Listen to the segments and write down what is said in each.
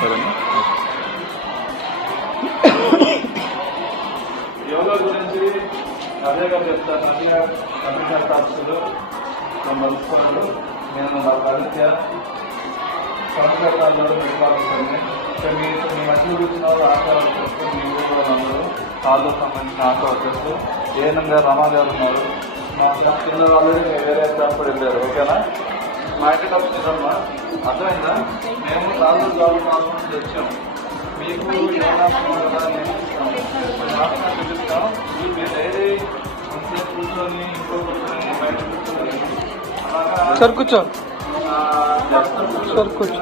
సరేనా? యోగా గురించి అదేగా చెప్తాను. అభిజ్ఞాత ఆఫీసులు మలుపుకుంటారు. నేను నా పరిచయ సంస్కృతాల్లో నిర్వాహించండి. ఇక్కడ మీ మధ్య కూర్చున్న వాళ్ళు ఆచారాలు చేస్తూ మీ ఊళ్ళో అందరూ కాళ్ళకు సంబంధించిన ఆచారాలు ఏనంగా రమాగారు ఉన్నారు. మా కింద వాళ్ళు వేరే ఎగ్జాంపుల్ వెళ్ళారు. ఓకేనా? మా ఇంటికి వచ్చిందమ్మా, అర్థమైందా? మేము కాళ్ళు జాబు మాత్రం తెచ్చాము. మీకు చూపిస్తాం. మీరు డైరీ కూర్చొని ఇంకో కూర్చొని బయట కూర్చొని సార్ కూర్చో సార్ కూర్చో.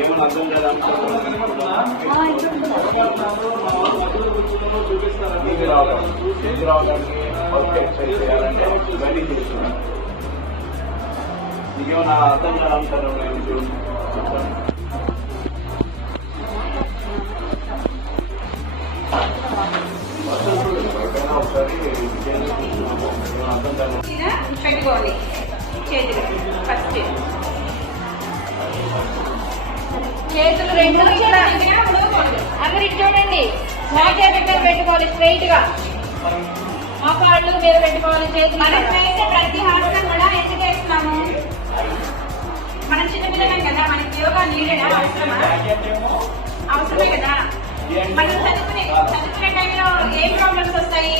ఏమన్నా అర్థం కదా చూపిస్తారండి. రావడానికి ఎక్సర్సైజ్ చేయాలంటే బయటికి చూస్తున్నాను. నీకేమన్నా అర్థం కదా అంటారు. పెట్టుకోవాలి చేతులు. ఫస్ట్ చేతులు రెండు అందరికి చూడండి. మాకే దగ్గర పెట్టుకోవాలి స్ట్రైట్ గా. మా కాళ్ళు మీద పెట్టుకోవాలి చేతులు. మనం వేసే ప్రతి హాసనం కూడా ఎందుకు వేస్తున్నాము? మనం చిన్నపిల్లలం కదా, మనకి యోగా నీడేనా? అవసరమే కదా. మనం చదువుకునే టైంలో ఏం ప్రాబ్లమ్స్ వస్తాయి?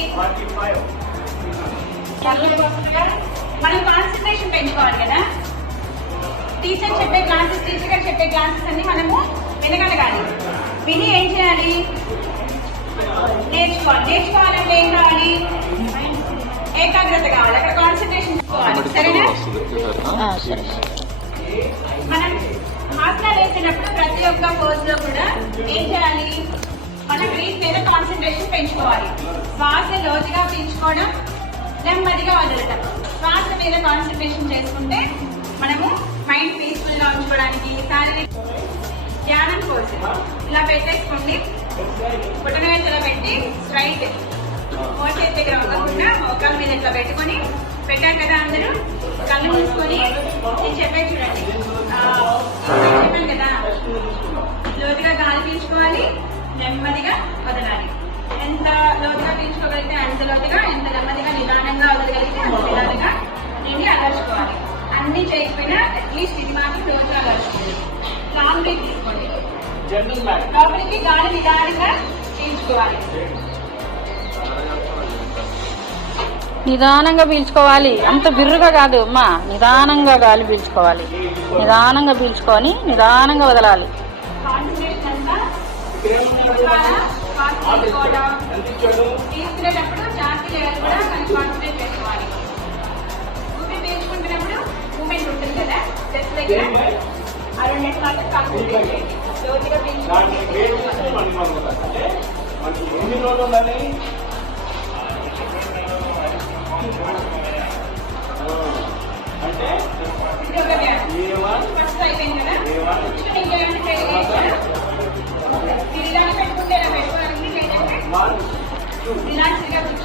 మనం కాన్సన్ట్రేషన్ పెంచుకోవాలి కదా. టీచర్ గారు చెప్పే క్లాసెస్ అన్ని మనము వినగలగాలి. విని ఏం చేయాలి? నేర్చుకోవాలంటే ఏం కావాలి? ఏకాగ్రత కావాలి. అక్కడ కాన్సన్ట్రేషన్ కావాలి. సరేనా? మనం ఆసనాలు వేసేటప్పుడు ప్రతి ఒక్క పోజ్ లో కూడా ఏం చేయాలి? మన బ్రీత్ మీద కాన్సన్ట్రేషన్ పెంచుకోవాలి. శ్వాస లోతుగా పీల్చుకోవడం, నెమ్మదిగా వదలటం. శ్వాస మీద కాన్సన్ట్రేషన్ చేసుకుంటే మనము మైండ్ పీస్ఫుల్ గా ఉంచుకోవడానికి. శారీరక ధ్యానం కోసం ఇలా పెట్టేసుకోండి. బుట్టన వేసలో పెట్టి స్ట్రైట్ మోచేతి దగ్గర అవ్వకుండా మోకాల మీద ఇట్లా పెట్టుకొని పెట్టాం కదా. అందరూ కళ్ళు మూసుకొని నేను చెప్పేది చూడండి. చెప్పాను కదా, లోతుగా గాలి పీల్చుకోవాలి, నెమ్మదిగా వదలాలి. ఎంత లోతుగా పీల్చుకోగలిగితే అంత లోతుగా, ఎంత నెమ్మదిగా నిదానంగా వదలగలిగితే అంత నిదానంగా దీన్ని అదర్చుకోవాలి. అన్ని చేయకపోయినా అట్లీస్ట్ ఇది మాత్రం లోతుగా అదర్చుకోవాలి. లాంగ్ బ్రీత్ తీసుకోండి. లోపలికి గాలి నిదానంగా పీల్చుకోవాలి. నిదానంగా పీల్చుకోవాలి. అంత బిర్రుగా కాదు అమ్మా, నిదానంగా గాలి పీల్చుకోవాలి. నిదానంగా పీల్చుకొని నిదానంగా వదలాలి. తీసుకునేటప్పుడు జాస్తి లెవెల్ కూడా మనం కాన్సన్ట్రేట్ చేసుకోవాలి. ఊపిరి పీల్చుకుంటున్నప్పుడు మూమెంట్ ఉంటుంది కదా, జస్ట్ లైక్ ఆ రెండింటి మాత్రం కాన్సన్ట్రేట్ చేయండి. లోతుగా పీల్చుకోవాలి. ఫస్ట్ అయిపోయింది కదా. ఇంకేమైనా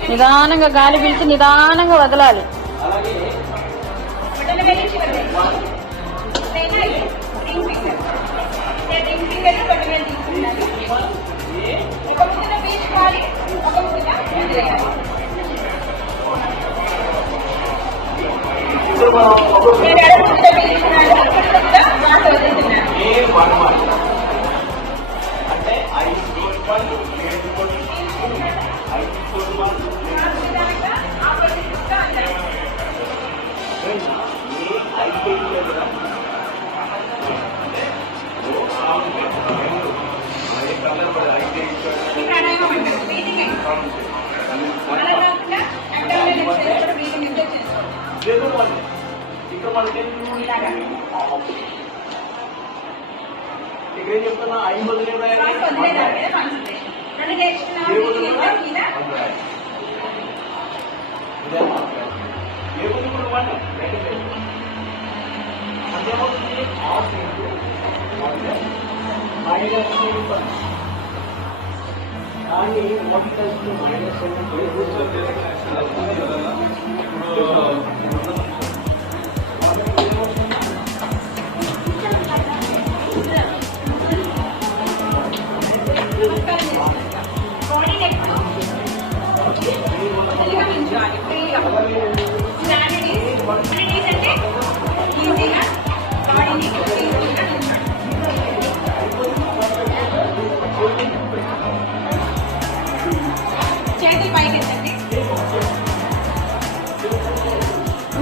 నిదానంగా గాలి పీల్చి నిదానంగా వదలాలి. అంటే ఇక్కడ మనకి ఇక్కడ ఏం చెప్తున్నా 50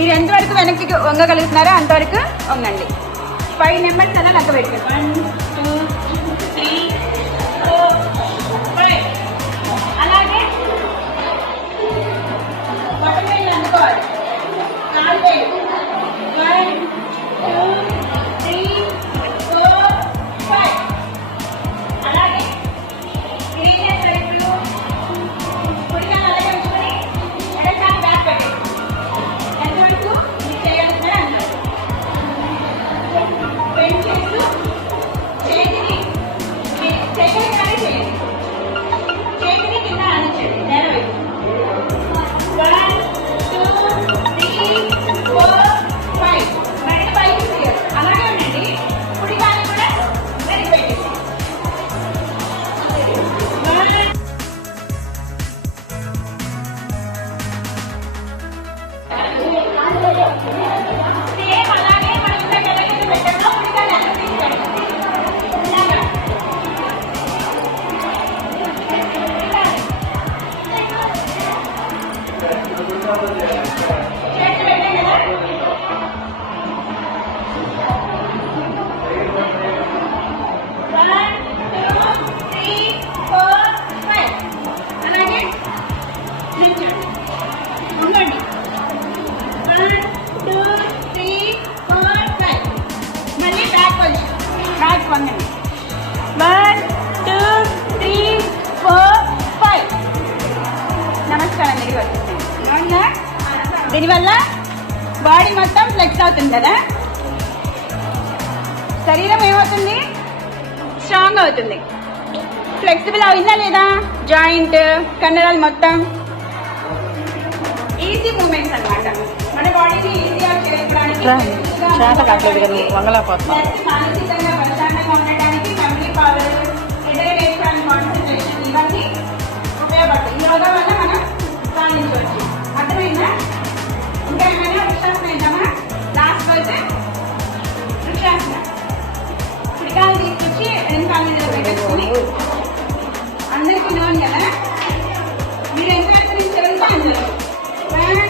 మీరు ఎంతవరకు వెనక్కి వంగగలుగుతున్నారో అంతవరకు వంగండి. 5 నెంబర్స్ అలా లెక్క పెట్టండి. 1 2 3 4 5. అలాగే బొట్టవేలు అందుకోవాలి. 4 వేలు. 1 2 3 4 5. అలాగే క్లీనర్ వైపులు కుడికాలు అలాగే ఉంచుకొని ఎడకాలు బ్యాక్ పెట్టండి. ఎంతవరకు మీరు చేయగలుగుతారో అంతవరకు. బెండ్ చేస్తూ చేతిని చేయగలిగానే చేయండి. చేతిని కింద ఆడించండి నేల వైపు. 1 2 3 4 5. మెడ పైకి తీయాలి. అలాగే ఉండండి. కుడికాలు కూడా వెనక్కి పెట్టేసి 1 సేమ్ అలాగే మనం ఇందాక ఎలాగైతే పెట్టామో కుడికాలు వెనక్కి తీసుకెళ్ళండి. ఇలాగా. చేతులు పెట్టాం కదా. 1 2 3 4 5. అలాగే నిల్చోండి. ఉండండి. 1 2 3 4 5. మళ్ళీ బ్యాక్ పొజిషన్. బ్యాక్ పొందండి. 1 2 3 4 5. నమస్కారం. తిరిగి వచ్చేసాను. అవునా? దీనివల్ల బాడీ మొత్తం ఫ్లెక్స్ అవుతుంది కదా. శరీరం ఏమవుతుంది? స్ట్రాంగ్ అవుతుంది. ఫ్లెక్సిబుల్ అయిందా లేదా? జాయింట్ కండరాలు మొత్తం ఈజీ మూమెంట్స్ అన్నమాట. మన బాడీని ఈజీగా చేసుకోవడానికి చేత కావట్లేదు కదా, నువ్వు వంగలేకపోతున్నావు. మానసికంగా ప్రశాంతంగా ఉండడానికి మెమరీ పవర్, ఎదురు నేర్చుకోవడానికి కాన్సన్ట్రేషన్ ఇవన్నీ ఉపయోగపడతాయి. యోగా వల్ల మనం సాధించవచ్చు. అర్థమైందా? ఇంకా ఏమైనా వృక్షాసనం ఏంటమ్మా? లాస్ట్ అయితే వృక్షాసనం. కుడికాలు తీసుకొచ్చి వెనకాల మీద పెట్టేసుకుని అందరికీ నోన్ కదా. మీరు ఎంత ఆచరించగలిగితే అందులో 1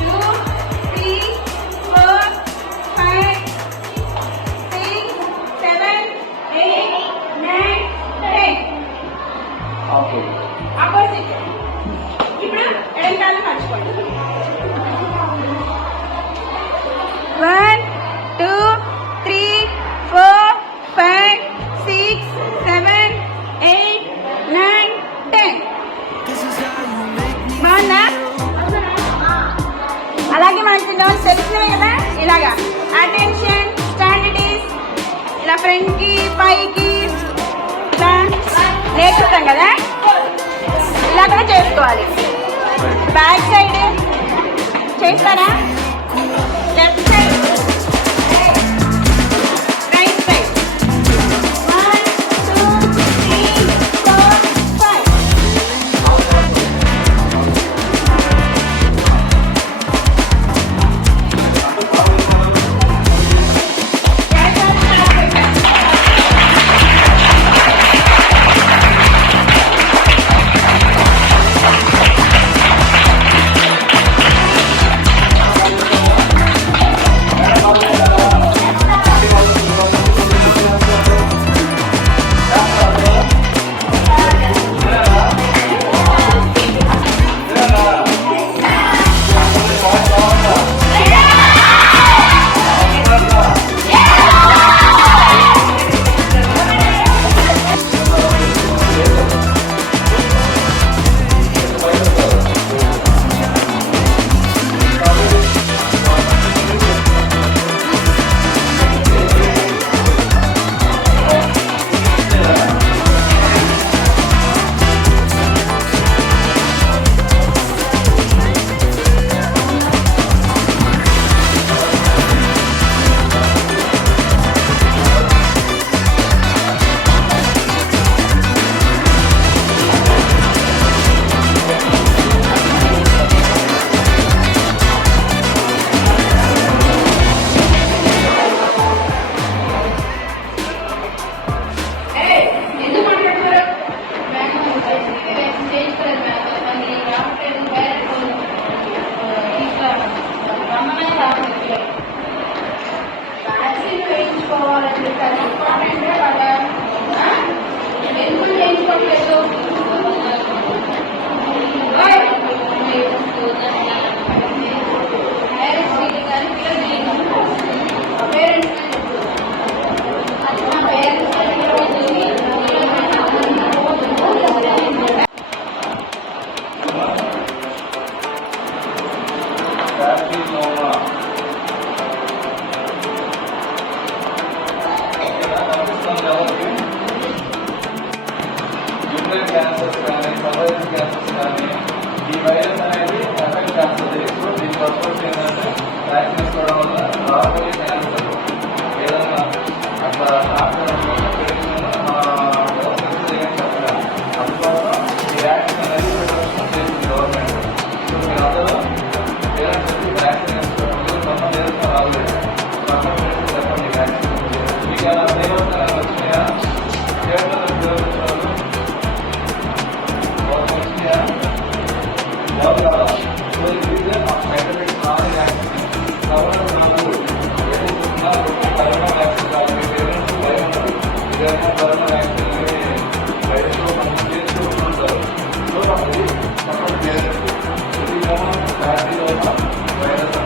2 3 4 5 6 7 8 9 10. ఆపోజిట్. ఇప్పుడు ఎడంకాలు మర్చిపోండి. 1 2 3 4 5 6 7 8 9 10. బాగుందా? అలాగే మనకి నోట్స్ తెలిసినవే కదా. ఇలాగా అటెన్షన్, స్టాండిటీస్, ఇలా ఫ్రంట్ కి పైకి ఇట్లా నేర్చుకుంటాం కదా. ఇలా కూడా చేసుకోవాలి. బ్యాక్ సైడ్ చేస్తారా? Left side, right side. 1 2 3 4 5. Vaccine వేసుకోవడం వల్ల రాబోయే క్యాన్సర్ ఏదన్నా అట్లా అందువల్ల ఈ వ్యాక్సిన్ అనేది చేసింది గవర్నమెంట్. సో మీరు అందరూ పేరెంట్స్ వచ్చి వ్యాక్సిన్ వేసుకోవడం కొంతమంది వేసుకొని రాలేదు. చెప్పండి వ్యాక్సిన్ మీకు అలా ప్రయోజనాలు వచ్చినాయా? వచ్చినాయా? జాబ్ కావాలా? సో ఇది మాకు scientific knowledge vaccine corona vaccine కావాలి. పేరెంట్స్ భయం ఉంటుంది. ఇదేమో కరోనా వ్యాక్సిన్ వైరస్లో మనం చేసుకుంటుంటారు. సో అది చెప్పండి పేరెంట్స్ ఇదేమో ఫ్యామిలీలో వైరస్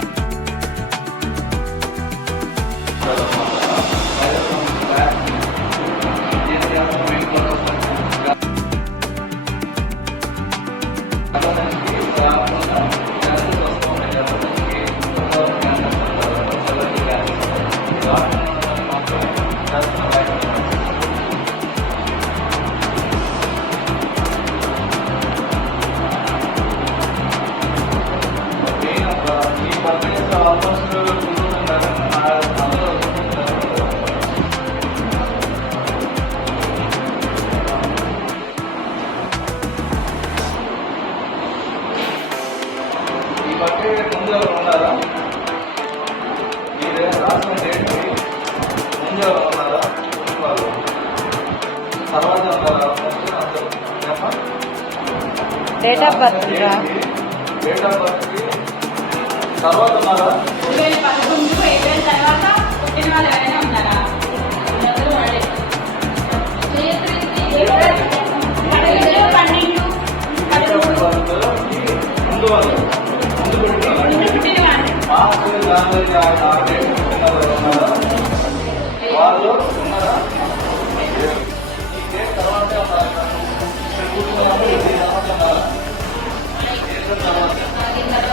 ముందు ఉన్నారా? మీరు రాసిన డేట్ ముందు ఉన్నారా? వాళ్ళు తర్వాత ఉన్నారా? Date of birth date of బర్త్కి తర్వాత ఉన్నారా? 2011 ఏప్రిల్ తర్వాత పుట్టిన వాళ్ళు ఎవరైనా ఉన్నారా? అందరూ వాళ్ళే. 12 ముందు వాళ్ళు పుట్టిన వాళ్ళు మార్చి దాని వాళ్ళు ఉన్నారా? ఈ డేట్ తర్వాతే ఉన్నారు.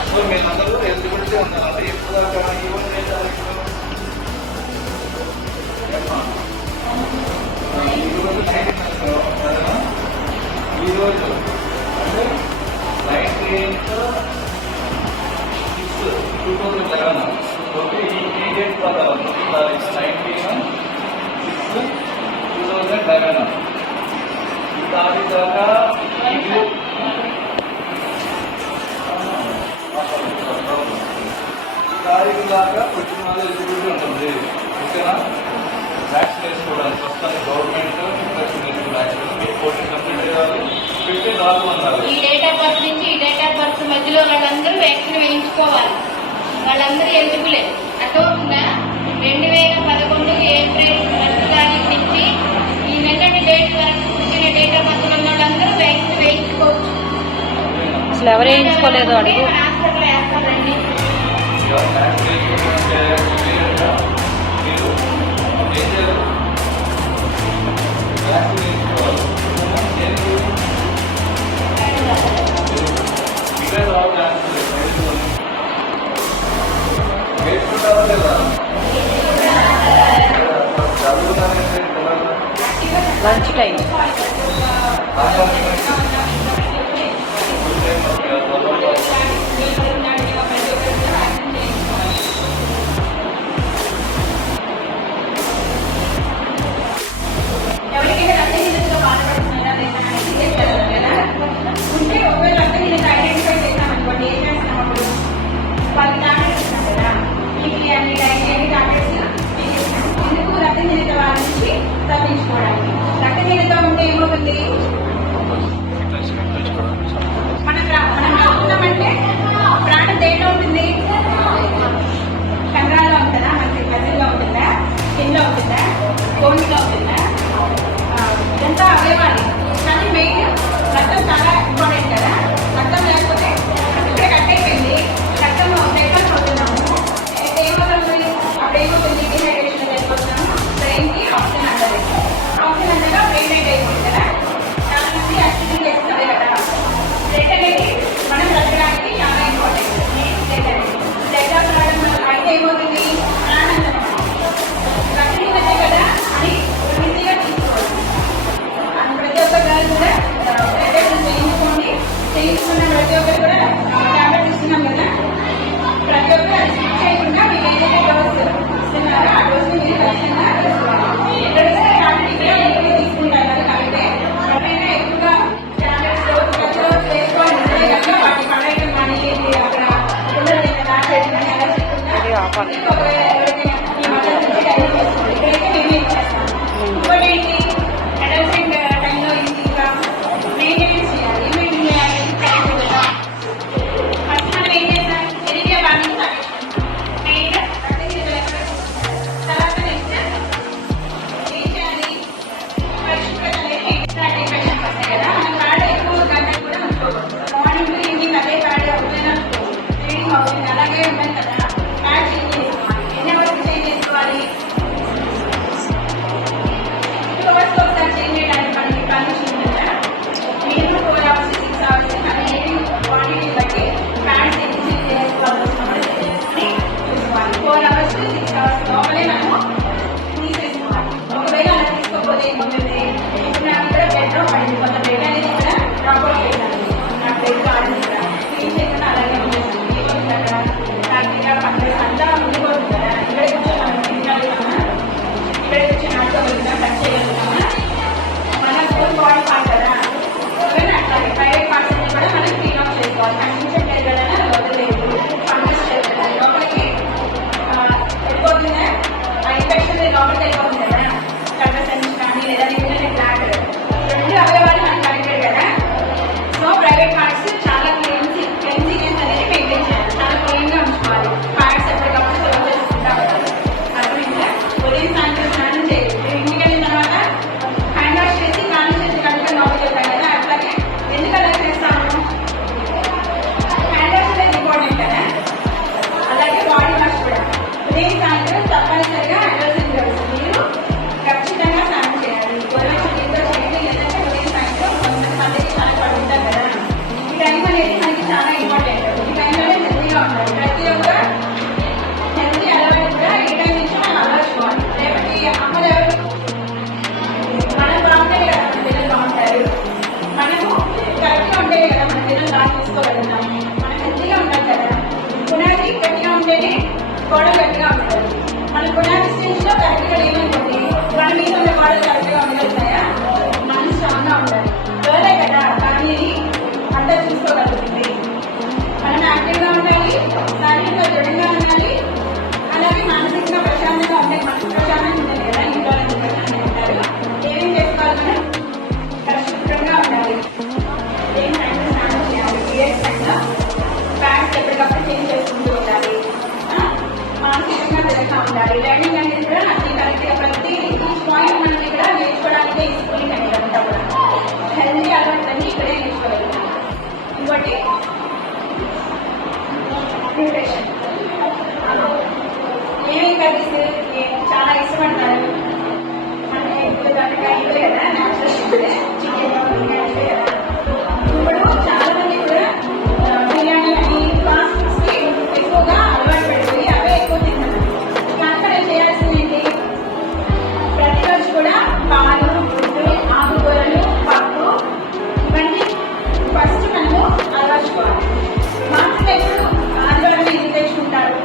సో మీరందరూ ఎలిజిబిలిటీ ఉన్నారు. ఎప్పుడు దాకా ఈవెంట్ ఏ తారీఖు? ఈరోజు అంటే 19th 2011. ఓకే, ఈ డేట్ ప్రకారం 19/6/2011 ఈ తారీఖు దాకా తారీఖు దాకా పుట్టిన వాళ్ళు ఎలిజిబిలిటీ ఉంటుంది. ఓకేనా? వ్యాక్సిన్ వేసుకోవడానికి వస్తాను గవర్నమెంట్ వ్యాక్సిన్ 14 కంప్లీట్ అయ్యాలి. 15 రాదు అన్నారు. ఈ డేట్ ఆఫ్ బర్త్ నుంచి ఈ డేట్ ఆఫ్ బర్త్ మధ్యలో వాళ్ళందరూ వ్యాక్సిన్ వేయించుకోవాలి. వాళ్ళందరూ ఎలిజిబులే. అర్థమవుతుందా? 2011 ఏప్రిల్ 1 తారీఖు నుంచి ఈ నిన్నటి డేట్ వరకు పుట్టిన డేట్ ఆఫ్ బర్త్ ఉన్న వాళ్ళందరూ వ్యాక్సిన్ వేయించుకోవచ్చు. అసలు ఎవరు వేయించుకోలేదు అడుగు. మన హాస్పిటల్ వేస్తారండి. వ్యాక్సిన్ వేసుకోవాలంటే మీరు ఏం చేయాలి? వ్యాక్సిన్ వేసుకోవాలి. ఇవే రావు వ్యాక్సిన్ వేసుకుంటారా లేదా? చదువుతానంటే లంచ్ టైం ఎవరికైనా రక్తహీనతతో బాధపడుతున్నారా లేదా అనేది చెప్పారు కదా. ఉంటే ఒకవేళ రక్తహీనత ఐడెంటిఫై చేసామనుకోండి, ఏం చేస్తాం అప్పుడు? వాళ్ళకి టాబ్లెట్స్ ఇస్తాం కదా. మీకు అన్ని టాబ్లెట్స్ ఇస్తాం. ఎందుకు? రక్తహీనత వాళ్ళ నుంచి తప్పించుకోవడానికి. రక్తహీనత ఉంటే ఏమవుతుంది? రన్నింగ్ తగ్గించుకుంటాం. మెయిన్ తర్వాత నెక్స్ట్ ఏం చేయాలి? పరిశుభ్రత అనేది ఇన్ఫెక్షన్స్ వస్తాయి కదా, మన ప్యాడ్ ఎక్కువ గంటలు కూడా ఉంచుకోకూడదు. మార్నింగ్ ఈవినింగ్ అదే ప్యాడ్ అవుతుందా రీడింగ్ అవుతుంది అలాగే ఉండాలి కదా. ప్యాడ్ చేంజ్ చేసుకోవాలి. ఎన్ని అవర్స్ చేంజ్ చేసుకోవాలి? 2 hours ఒకసారి చేంజ్ చేయడానికి మనకి పర్మిషన్ ఉంటుందా? మినిమం 4 hours 6 hours మన ఏది క్వాంటిటీ బట్టి ప్యాడ్ చేంజ్ చేసుకోవాలి. చూసుకోవాలి. 4 hours 6 hours లోపలే మనము తీసేసుకోవాలి. ఒకవేళ అలా తీసుకోకపోతే ఏమవుతుంది? ఇప్పుడు నాకు ఇక్కడ బెడ్ డ్రాప్ అయింది, కొంత బెడ్ అనేది కూడా డ్రాప్ అవుట్ చేయాలి. నాకు బెడ్ కావాలి కదా, క్లీన్ చేయకుండా అలాగే ఉండేస్తుంది. ఏమవుతుంది కదా, నాకు ఇక్కడ పక్కన అంతా ఉండిపోతుంది కదా. ఇక్కడ కూర్చొని మనం తినగలుగుతామా? ఇక్కడ కూర్చొని ఆడుకోగలుగుతాం, టచ్ చేయగలుగుతామా? మన ఫోన్ బాడీ పార్ట్ కదా. ఒకవేళ అట్లాగే ప్రైవేట్ పార్ట్స్ అన్ని కూడా మనం క్లీన్ ఆఫ్ చేసుకోవాలి. కనిపించట్లేదు కదా, వదలేదు, పంపించలేదు కదా, లోపలికి వెళ్ళిపోతుందా? ఆ ఇన్ఫెక్షన్ లోపలికి వెళ్ళిపోతుంది కదా. కర్మసెన్స్ కానీ లేదా న్యూట్రల్ బ్లాక్ రెండు అవయవాలు మనకు కనెక్టెడ్ కదా. సో ప్రైవేట్ పార్ట్స్ చాలా క్లెన్సీనెస్ అనేది మెయింటైన్ చేయాలి. చాలా క్లీన్ గా ఉంచుకోవాలి. పార్ట్స్ ఎప్పటికప్పుడు క్లోజ్ చేసుకుంటా ఉండాలి. అర్థమైందా? ఉదయం సాయంత్రం స్నానం చేయాలి. ఇంటికి వెళ్ళిన తర్వాత హ్యాండ్ వాష్ చేసి కాళ్ళు చేసి కనుక లోపలికి వెళ్తాం కదా. అట్లాగే ఎందుకు అలా చేస్తాము? హ్యాండ్ వాష్ అనేది ఇంపార్టెంట్ కదా. అలాగే బాడీ వాష్ కూడా ఉదయం సాయంత్రం తప్పనిసరిగా హ్యాండ్ వాష్ చేయాలి. మీరు ఖచ్చితంగా స్నానం చేయాలి. గొడవతో చేయండి, లేదంటే ఉదయం సాయంత్రం కొంతమందికి చాలా పడుతుంటారు కదా. ఈ టైం అనేది మనకి చాలా ఇంపార్టెంట్. ఈ టైంలోనే హెల్తీగా ఉండాలి. ప్రతి ఒక్క హెల్తీ అలవాటు కూడా ఈ టైం నుంచి మనం అలవర్చుకోవాలి. రేపటి అమ్మలు ఎవరు? మనం బాగుంటే కదా మన పిల్లలు బాగుంటారు. మనము కరెక్ట్గా ఉంటే కదా మన పిల్లలు బాగా చూసుకోగలుగుతాం. మనం హెల్తీగా ఉండాలి కదా. పునాది గట్టిగా ఉంటేనే గోడ గట్టిగా ఉంటుంది. మన పునాది స్టేజ్లో కరెక్ట్గా లేదనుకోండి, మన మీద ఉన్న గోడలు కరెక్ట్గా ఉండగలుగుతాయా? మనం స్ట్రాంగ్గా ఉండాలి. గర్లే కదా కానీ అంతా చూసుకోగలుగుతుంది. మనం యాక్టివ్గా ఉండాలి, శారీరకంగా దృఢంగా ఉండాలి, అలాగే మానసికంగా ప్రశాంతంగా ఉండాలి. మనసు ప్రశాంతంగా ఉండాలి కదా, ఇంట్లో ప్రశాంతంగా ఉంటారు. ఏమేం చేసుకోవాలి? మనం పరిశుభ్రంగా ఉండాలి. ఏం టైంలో స్నానం చేయాలి, పీరియడ్స్ టైంలో ప్యాడ్స్ ఎప్పటికప్పుడు చేంజ్ చేసుకుంటూ ఉండాలి. మానసికంగా దృఢంగా ఉండాలి. లెర్నింగ్ అనేది కూడా అన్ని కరెక్ట్గా ప్రతి పాయింట్ మనం ఇక్కడ నేర్చుకోవడానికే ఈ స్కూలింగ్ అనేది అంతా కూడా హెల్తీ అలవాట్లన్నీ ఇక్కడే నేర్చుకోగలుగుతాం. ఇంకోటి న్యూట్రిషన్. ఏమేమి కర్రీస్ చాలా ఇష్టపడతారు? మనం ఎప్పుడు కనుక ఇవే కదా న్యాచురల్ ఫుడ్, చికెన్ ఇవే కదా. ఇప్పుడు చాలా మంది కూడా బిర్యానీ అని ఫాస్ట్ ఫుడ్స్కి ఎక్కువగా అలవాటు పడిపోయి అవే ఎక్కువ తింటున్నారు. అక్కడ చేయాల్సింది ఏంటి? ప్రతిరోజు కూడా పాలు, గుడ్డు, ఆకుకూరలు, పప్పు ఇవన్నీ ఫస్ట్ మనము అలవర్చుకోవాలి. మామూలుగా ఇప్పుడు ఆదివారం ఎందుకు తెచ్చుకుంటారు?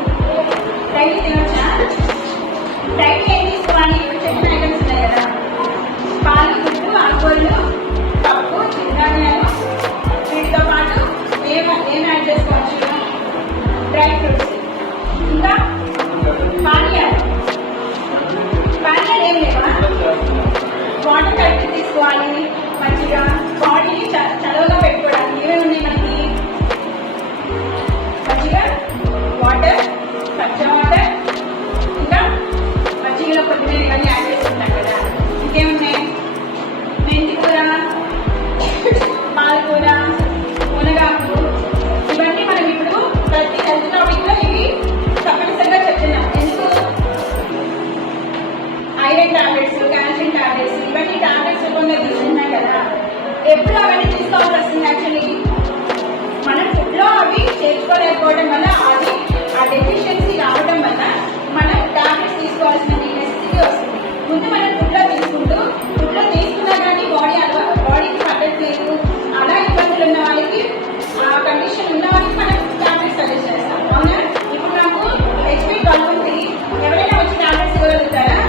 డైలీ తినొచ్చా? డైలీ ఏం తీసుకోవాలి? చెప్పిన ఐటమ్స్ ఉన్నాయి కదా, పాలు, గుడ్డు, ఆకుకూరలు, పప్పు, చిరుధాన్యాలు, వీటితో పాటు ఏం యాడ్ చేసుకోవచ్చు? డ్రై ఫ్రూట్స్, ఇంకా పానీయాలు. పానీయాలు ఏం లేవా? వాటర్ కరెక్ట్ తీసుకోవాలి. మంచిగా బాడీని చల్లగా పెట్టుకోవడానికి ఏమేమి ఉన్నాయి మనకి? మంచిగా వాటర్, పచ్చ వాటర్, ఇంకా మజ్జిగలో కొద్దిగా ఇవన్నీ యాడ్ చేసుకుంటాం కదా. ఇంకేమున్నాయి? మెంతి కూర, పాలకూర, మునగాకు, ఇవన్నీ మనం ఇప్పుడు ప్రతి హెల్త్ టాపిక్లో ఇవి తప్పనిసరిగా చెప్తున్నాం. ఎందుకు? ఐరన్ టాబ్లెట్స్, కాల్షియం టాబ్లెట్స్, ఇవన్నీ టాబ్లెట్స్ రూపంగా తీసుకున్నాయి కదా. ఎప్పుడు అవన్నీ తీసుకోవాల్సి వస్తుంది? యాక్చువల్లీ మనం ఫుడ్లో అవి చేర్చుకోలేకపోవడం వల్ల అది ఆ డెఫిషియన్సీ రావడం వల్ల మనం టాబ్లెట్స్ తీసుకోవాల్సిన నెసెసిటీ వస్తుంది. ముందు మనం ఫుడ్లో తీసుకుంటూ ఫుడ్లో తీసుకున్నా కానీ బాడీకి పట్టట్లేదు, అలా ఇబ్బందులు ఉన్న వాళ్ళకి, ఆ కండిషన్ ఉన్న వాళ్ళకి మనం టాబ్లెట్స్ సజెస్ట్ చేస్తాం. అవునా? ఇప్పుడు నాకు హెచ్పీ 12 ఉంది, ఎవరైనా వచ్చి టాబ్లెట్స్ ఇవ్వగలుగుతారా?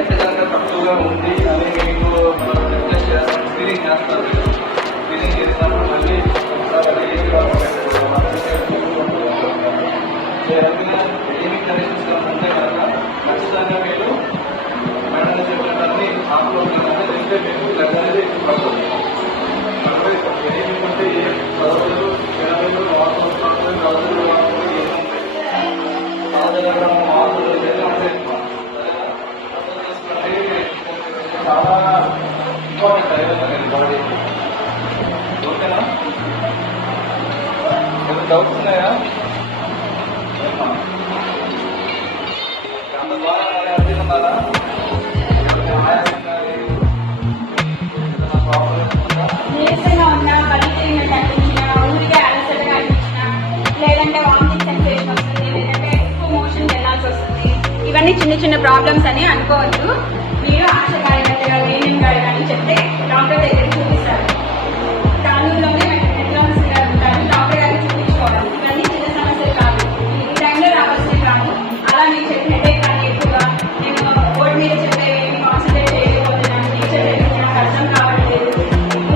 ఎంత తక్కువగా ఉంది అని మీకు ఫీలింగ్ చేస్తారు. ఫీలింగ్ చేసినప్పుడు మళ్ళీ ఏమి కనెక్షన్స్ ఉంటే కనుక ఖచ్చితంగా మీరు మేడం చెప్పినవన్నీ చేసుకుంటే మీకు బ్లడ్ అనేది పడుతుంది. ఏమిటంటే ఏ చదువులు పిల్లలు వాటర్ చదువులు వాటర్ చాలా ఇంపార్టెంట్ అయ్యింది బాడీ. ఓకేనా? ఏమైనా డౌట్స్ ఉన్నాయా? అంత బాగా అర్థమన్నారా? నీరసంగా ఉన్నా, బలి తిరిగినట్టు అనిపించినా, ఊరికే అలసటగా అనిపించినా, లేదంటే వామిటింగ్ సెన్సేషన్ వస్తుంది, లేదంటే ఎక్కువ మోషన్ వెళ్ళాల్సి వస్తుంది. ఇవన్నీ చిన్న చిన్న ప్రాబ్లమ్స్ అని అనుకోవద్దు. మీరు ఆశ కార్యకర్త గారు ఏమేమి గారు కానీ చెప్తే డాక్టర్ దగ్గర చూపిస్తారు. తాలూరులోనే మెట్రాన్స్ గారు ఉంటారు, డాక్టర్ గారికి చూపించుకోవాలి. ఇవన్నీ చిన్న సమస్యలు కాదు, ఈ టైంలో రావాల్సిన కాదు. అలా మీరు చెప్పిన హెడేక్ కానీ ఎక్కువగా నేను బోర్డు మీద చెప్పేవి కాన్సన్ట్రేట్ చేయకపోతున్నాను, టీచర్ దగ్గర నాకు అర్థం కావట్లేదు,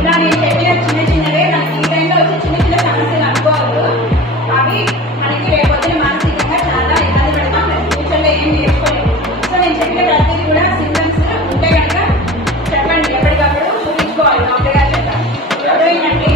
ఇలా నేను చెప్పిన చిన్న చిన్నవే మనకి ఈ టైంలో వచ్చే చిన్న చిన్న సమస్యలు అనుకోవద్దు. అవి మనకి రేపొద్దున మానసికంగా చాలా ఇబ్బంది పెడతాం, ఫ్యూచర్లో ఏం నేర్చుకోలేదు. సో నేను చెప్పిన ప్రతిదీ కూడా సింటమ్స్ ఉంటే కనుక చెప్పండి, ఎప్పటికప్పుడు చూపించుకోవాలి. డాక్టర్ గారు చెప్పారు. అర్థమైందండి?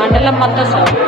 మండలం మొత్తం సార్.